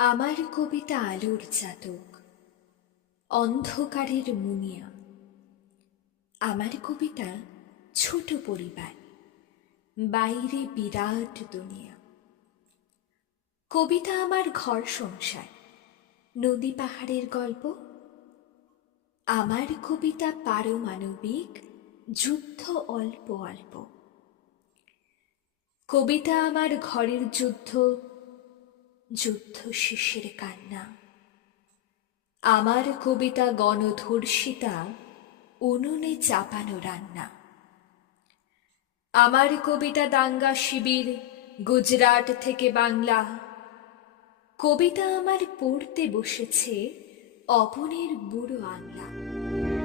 আমার কবিতা আলোর চাতক অন্ধকারের মুনিয়া। আমার কবিতা ছোট পরিবার, বাইরে বিরাট দুনিয়া। কবিতা আমার ঘর সংসার, নদী পাহাড়ের গল্প। আমার কবিতা পারমাণবিক, যুদ্ধ অল্প অল্প। কবিতা আমার ঘরের যুদ্ধ যুদ্ধ শেষের কান্না। আমার কবিতা গণধর্ষিতা উনুনে চাপানো রান্না। আমার কবিতা দাঙ্গা শিবির, গুজরাট থেকে বাংলা। কবিতা আমার পড়তে বসেছে অপনের বুড়ো আংলা।